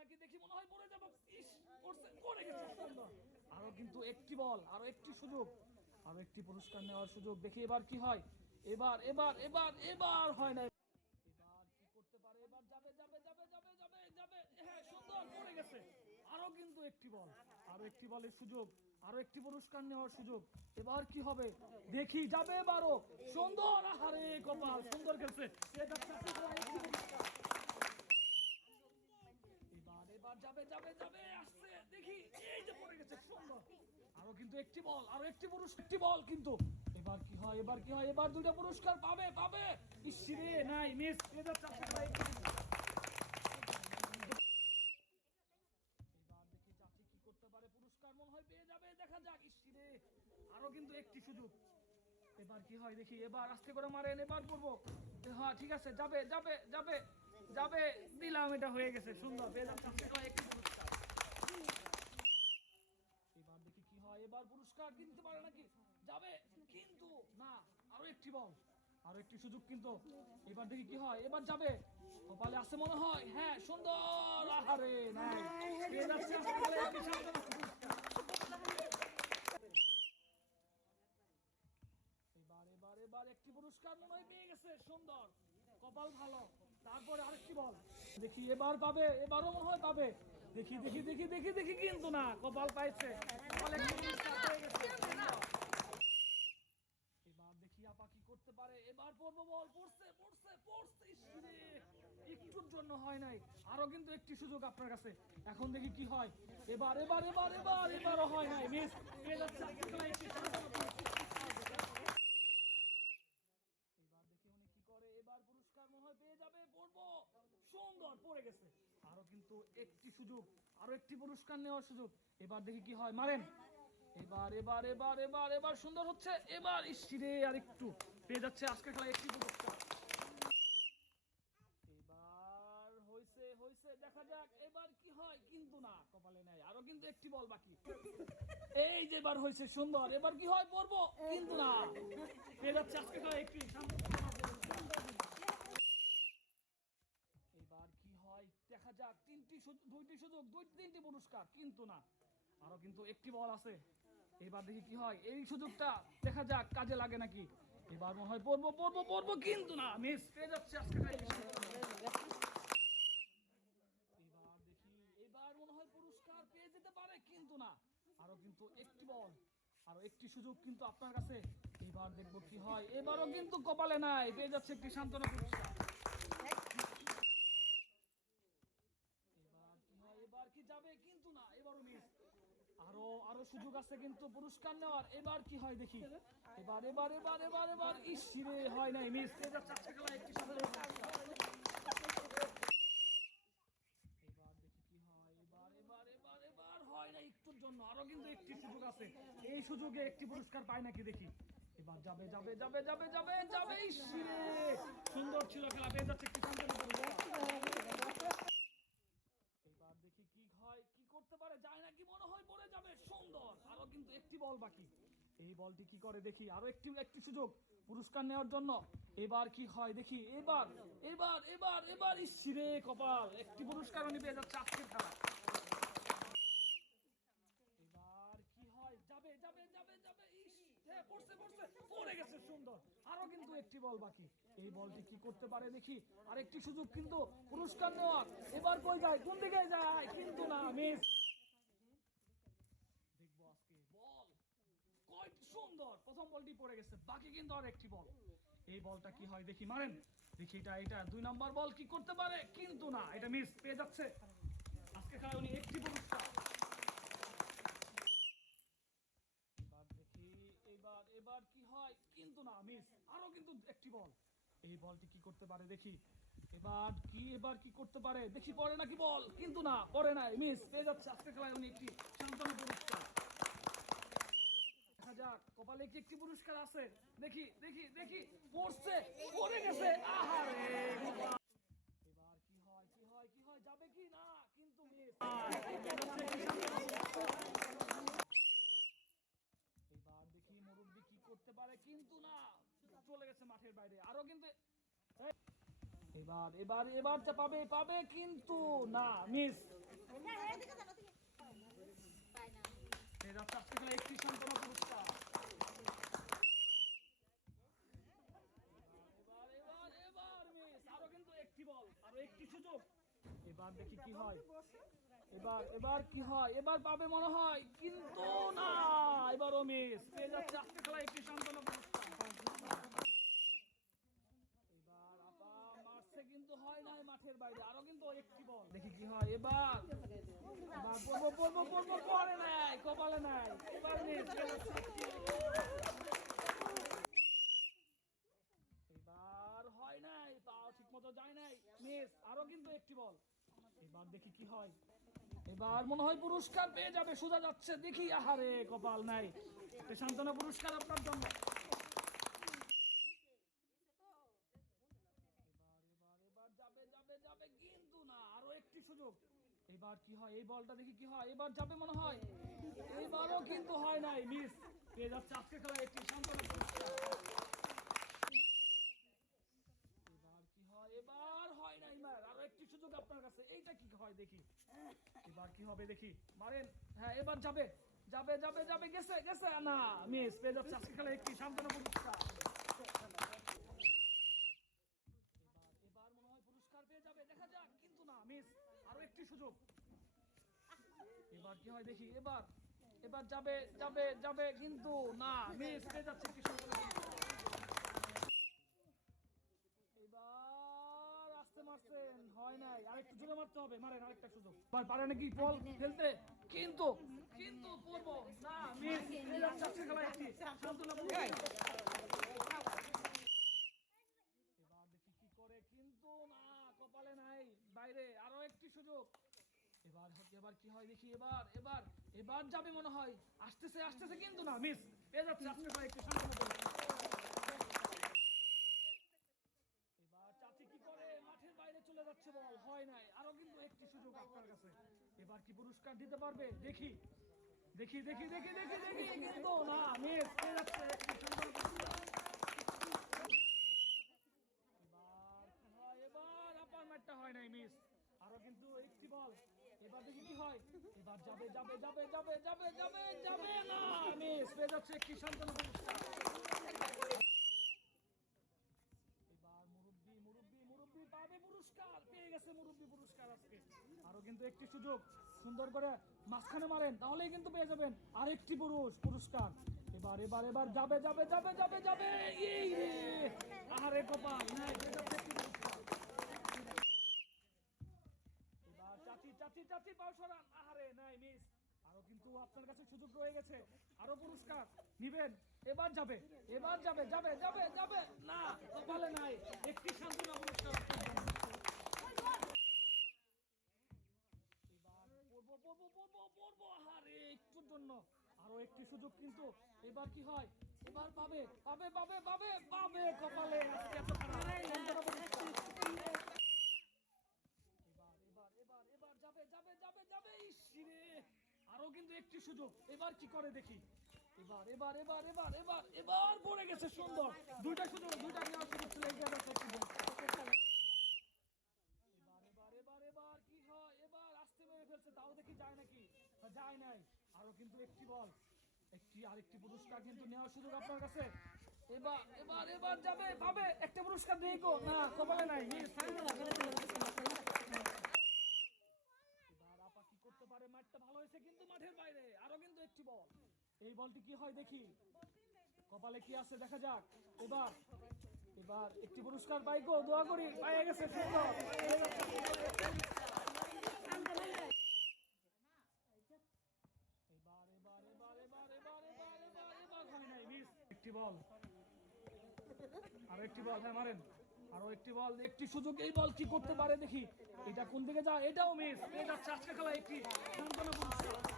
নাকি দেখি, মনে হয় পড়ে যাবো। ইস, পড়ছে, পড়ে গেছে। আরো কিন্তু একটি বল, আরো একটি সুযোগ, আরো একটি পুরস্কার নেওয়ার সুযোগ। দেখি এবার কি হয়। এবার এবার এবার এবার হয় না। এবার কি করতে পারে? এবার যাবে যাবে যাবে যাবে যাবে যাবে। হ্যাঁ, সুন্দর, পড়ে গেছে। আরো কিন্তু একটি বল, আরো একটি বলের সুযোগ, আরো একটি পুরস্কার নেওয়ার সুযোগ। এবার কি হবে দেখি, যাবে এবারও। সুন্দর, আহারে কপাল, সুন্দর খেলছে। এবার এবার যাবে যাবে যাবে, আসছে, দেখি, এই যে পড়ে গেছে। সুন্দর, আরো কিন্তু একটি বল, আরো একটি পুরস্কার, একটি বল কিন্তু। এবার কি হয়, এবার কি হয়? এবার দুইটা পুরস্কার পাবে, পাবে। ইসরে, নাই, মিস। এবার দেখি চাচি কি করতে পারে। পুরস্কার মনে হয় পেয়ে যাবে, দেখা যাক। ইসরে, আরো কিন্তু একটি সুযোগ। এবার কি হয় দেখি। এবার আস্তে করে মারেন, এবার করবো। হ্যাঁ, ঠিক আছে, যাবে যাবে যাবে যাবে, দিলাম, এটা হয়ে গেছে। সুন্দর, পেয়ে যাচ্ছে একটি পুরস্কার। এবার দেখি কি হয়। এবার পুরস্কার কিনতে পারে নাকি, যাবে কিন্তু না। আরো একটি বল, আরো একটি সুযোগ কিন্তু। এবার দেখি কি হয়। এবার যাবে, কপালে আছে মনে হয়। হ্যাঁ, সুন্দর, আহারে নাই, পেয়ে যাচ্ছে একটি সান্ত্বনা পুরস্কার। এবার এবার এবার একটি পুরস্কার মনে হয় পেয়ে গেছে। সুন্দর, কপাল ভালো। তারপরে আরেকটি বল, দেখি এবার পাবে, এবারও মনে হয় পাবে। দেখি দেখি দেখি দেখি দেখি, কিন্তু না, কপাল পাইছে। এবার দেখি আপা কি করতে পারে। এবার পড়বো বল, পড়ছে পড়ছে পড়ছে। ইসরে, একটুর জন্য হয় নাই। আরো কিন্তু একটি সুযোগ আপনার কাছে। এখন দেখি কি হয়। এবার এবার এবার এবার এবারও হয় নাই, মিস। পেয়ে যাচ্ছে এবার দেখি উনি কি করে। এবার পুরস্কার মনে হয় পেয়ে যাবে, পড়বো। সুন্দর, পড়ে গেছে। আরো কিন্তু একটি সুযোগ, আরো একটি পুরস্কার নেওয়ার সুযোগ। এবার দেখি কি হয়, মারেন। এবার এবার এবার এবার এবার সুন্দর হচ্ছে। এবার ইসরে, আর একটু, পেয়ে যাচ্ছে আজকে খেলায় একটি পুরস্কার। এবার হইছে হইছে, দেখা যাক এবার কি হয়। কিন্তু না, কপালে নাই। আরো কিন্তু একটি বল বাকি। এই যে এবার হয়েছে। সুন্দর, এবার কি হয়, পড়বো, কিন্তু না, পেয়ে যাচ্ছে আজকে খেলায় একটি। এবার কি হয় দেখা যাক। দুইটি সুযোগ, তিনটি পুরস্কার, কিন্তু না। আরো কিন্তু একটি বল আছে। এবার দেখি কি হয়। এই সুযোগটা দেখা যাক কাজে লাগে নাকি। এবার মনে হয় পড়বো পড়বো পড়বো, কিন্তু না, মিস। পেয়ে যাচ্ছে আজকে। এবার দেখি, এবার মনে হয় পুরস্কার পেয়ে যেতে পারে, কিন্তু না। আরো কিন্তু একটি বল, আরো একটি সুযোগ কিন্তু আপনার কাছে। এবার দেখবো কি হয়। এবারও কিন্তু কপালে নাই, পেয়ে যাচ্ছে একটি সান্ত্বনা পুরস্কার। এবার কি হয়, এবার কি যাবে, কিন্তু না, এবারও মিস। আরো আরো সুযোগ আছে কিন্তু পুরস্কার নেওয়ার। এবার কি হয় দেখি। এবার এবার এবার এবার এবার ইসরে, হয় নাই, মিস। এবার দেখি কি হয়। এবার এবার এবার এবার হয় না, একটুর জন্য। আরো কিন্তু একটি সুযোগ আছে, এই সুযোগে একটি পুরস্কার পায় নাকি দেখি। এবার যাবে যাবে যাবে যাবে যাবে যাবে। ইসরে, সুন্দর ছিল খেলা, পেয়ে যাচ্ছে একটি সান্ত্বনা পুরস্কার। এবার দেখি কি হয়, কি করতে পারে, যায় নাকি, মনে হয় পড়ে যাবে। সুন্দর, আরো কিন্তু একটি বল বাকি। এই বলটি কি করে দেখি। আরো একটি একটি সুযোগ পুরস্কার নেওয়ার জন্য। এবার কি হয় দেখি। এবার এবার এবার এবার ইসরে, কপাল, একটি পুরস্কার উনি পেয়ে যাচ্ছে আজকের খেলা। এবার কি হয়, যাবে যাবে যাবে যাবে। ইস, হ্যাঁ, পড়ছে পড়ছে, পড়ে গেছে। সুন্দর, আরো কিন্তু একটি বল বাকি। এই বলটি কি করতে পারে দেখি। আরেকটি সুযোগ কিন্তু পুরস্কার নেওয়ার। এবার কই যায়, কোন দিকে যায়, কিন্তু না, মিস। দেখবো আজকে বল কয় সুন্দর। প্রথম বলটি পড়ে গেছে, বাকি কিন্তু আর একটি বল। এই বলটা কি হয় দেখি, মারেন। দেখি, এটা এটা 2 নাম্বার বল, কি করতে পারে, কিন্তু না, এটা মিস। পেয়ে যাচ্ছে আজকে খেলায় উনি একটি পুরস্কার। এবার দেখি, এবার এবার কি হয়, কিন্তু না, মিস। আরো কিন্তু একটি বল। এই বলটি কি করতে পারে দেখি। এবার কি করতে পারে দেখি, পড়ে নাকি বল, কিন্তু না, পড়ে নাই, মিস। পেয়ে যাচ্ছে আজকে খেলায় উনি একটি সান্ত্বনা পুরস্কার। দেখা যাক কপালে কি একটি পুরস্কার আছে। দেখি দেখি দেখি, পড়ছে, পড়ে গেছে, আহারে। এবার কি হয় কি হয় কি হয়, যাবে কি না, কিন্তু মিস। এবার দেখি মুরব্বি কি করতে পারে, কিন্তু না, চলে গেছে মাঠের বাইরে। আরো কিন্তু এবার এবার এবার পাবে পাবে, কিন্তু না, মিস। পেয়ে যাচ্ছে আজকে খেলা একটি সান্ত্বনা পুরস্কার। এবার মিস, আরো কিন্তু একটি বল, আরো একটি সুযোগ। এবার দেখি কি হয়। এবার কি হয়, এবার পাবে মনে হয়, কিন্তু না, এবারও মিস। পেয়ে যাচ্ছে আজকে খেলা একটি সান্ত্বনা পুরস্কার। এবার আপা মারছে কিন্তু হয় নাই মাঠের বাইরে, আরো কিন্তু একটি বল, দেখি কি হয়। এবার পড়বো পড়ে নাই, কপালে নাই, এবার মিস। এবার হয় নাই, তাও ঠিক মতো যায় নাই, মিস। আরো কিন্তু একটি বল। এবার দেখি কি হয়। এবার মনে হয় পুরস্কার পেয়ে যাবে, সোজা যাচ্ছে, দেখি, আহারে কপাল নাই। সান্ত্বনা পুরস্কার আপনার জন্য। এবার যাবে কিন্তু না, আরো একটি সুযোগ। এবার কি হয়, এই বলটা দেখি কি হয়। এবার যাবে মনে হয়, এবারও কিন্তু হয় নাই, মিস। পেয়ে যাচ্ছে আজকে খেলা একটি সান্ত্বনা পুরস্কার। এবার কি হয়, এবার হয় নাই মার, আরো একটি সুযোগ আপনার কাছে, এইটা কি হয় দেখি। এবার কি হবে দেখি, মারেন। হ্যাঁ, এবার যাবে গেছে না, মিস। পেয়ে যাচ্ছে আজকে খেলা একটি সান্ত্বনা পুরস্কার। এবার মনে হয় পুরস্কার পেয়ে যাবে, দেখা যাক, কিন্তু না, মিস। আরো একটি সুযোগ। এবার কি হয় দেখি। এবার যাবে কিন্তু না, মিস। পেয়ে যাচ্ছে একটি সুযোগ। এবার আসতে মারছেন, হয় নাই, আরেকটু জোরে মারতে হবে, মারেন আরেকটা সুযোগ। এবার পারে নাকি বল ফেলতে, কিন্তু পড়বো না, মিস। পেয়ে যাচ্ছে আজকে খেলা একটি সান্ত্বনা পুরস্কার। এবার দেখি কি করে, কিন্তু না, কপালে নাই, বাইরে, আরো একটি সুযোগ। এবার কি হয় দেখি। এবার যাবে মনে হয়, আসতেছে কিন্তু না, মিস। পেয়ে যাচ্ছে আজকে একটি সান্ত্বনা পুরস্কার। এবার চাচি কি করে, মাঠের বাইরে চলে যাচ্ছে, বল হয় নাই, আরো কিন্তু একটি সুযোগ আপনার কাছে। এবার কি পুরস্কার দিতে পারবে দেখি। কিন্তু না, মিস। পেয়ে যাচ্ছে একটি সান্ত্বনা পুরস্কার। এবার কি হয়, এবার আপার ম্যাটটা হয় নাই, মিস। আরো কিন্তু একটি বল। এবার দেখি কি হয়। এবার যাবে না, মিস। পেয়ে যাচ্ছে একটি সান্ত্বনা পুরস্কার। এবার মুরব্বি পাবে পুরস্কার, পেয়ে গেছে মুরব্বি পুরস্কার আজকে। আরো কিন্তু একটি সুযোগ, সুন্দর করে মাঝখানে মারেন, তাহলেই কিন্তু পেয়ে যাবেন আরেকটি পুরস্কার। এবার যাবে, এই রে, আহারে কপাল নাই, পেয়ে যাচ্ছে একটি পুরস্কার। এবার চাচি পাও সরান, আহারে নাই, মিস। আরো কিন্তু আপনার কাছে সুযোগ রয়ে গেছে, আরো পুরস্কার নিবেন। এবার যাবে না, কপালে নাই, একটি সান্ত্বনা পুরস্কার আপনার জন্য। এবার পড়বো, আহারে একটুর জন্য, আরো একটি সুযোগ, কিন্তু এবার কি হয়। এবার পাবে, কপালে আজকে এত খারাপ সান্ত্বনা পুরস্কার। এবার যাবে, ইসরে, আরো কিন্তু একটি সুযোগ। এবার কি করে দেখি। এবার পড়ে গেছে, সুন্দর, দুইটা সুযোগ, দুইটা নেওয়ার সুযোগ ছিল, এবার কি হয়। এবার আসতে মেরে ফেলছে, তাও দেখি যায় নাকি, যায় নাই। আরো কিন্তু একটি বল, আরেকটি পুরস্কার কিন্তু নেওয়ার সুযোগ আপনার কাছে। এবার যাবে, পাবে একটা পুরস্কার, দেই গো না, কপালে নাই, মিস। এবার আপা কি করতে পারে, মাঠটা ভালো হয়েছে কিন্তু মাঠের বাইরে, আরো কিন্তু একটি বল। এই বলটি কি হয় দেখি, কপালে কি আছে দেখা যাক। এবার একটি পুরস্কার পাই গো, দোয়া করি, পাইয়া গেছে, সুন্দর। এবার হয় নাই, মিস। একটি বল, আরো একটি বল, হ্যাঁ মারেন, আরো একটি বল, একটি সুযোগ। এই বল কি করতে পারে দেখি, এটা কোন দিকে যায়, এটাও মিস। পেয়ে যাচ্ছে আজকে খেলা একটি সান্ত্বনা পুরস্কার।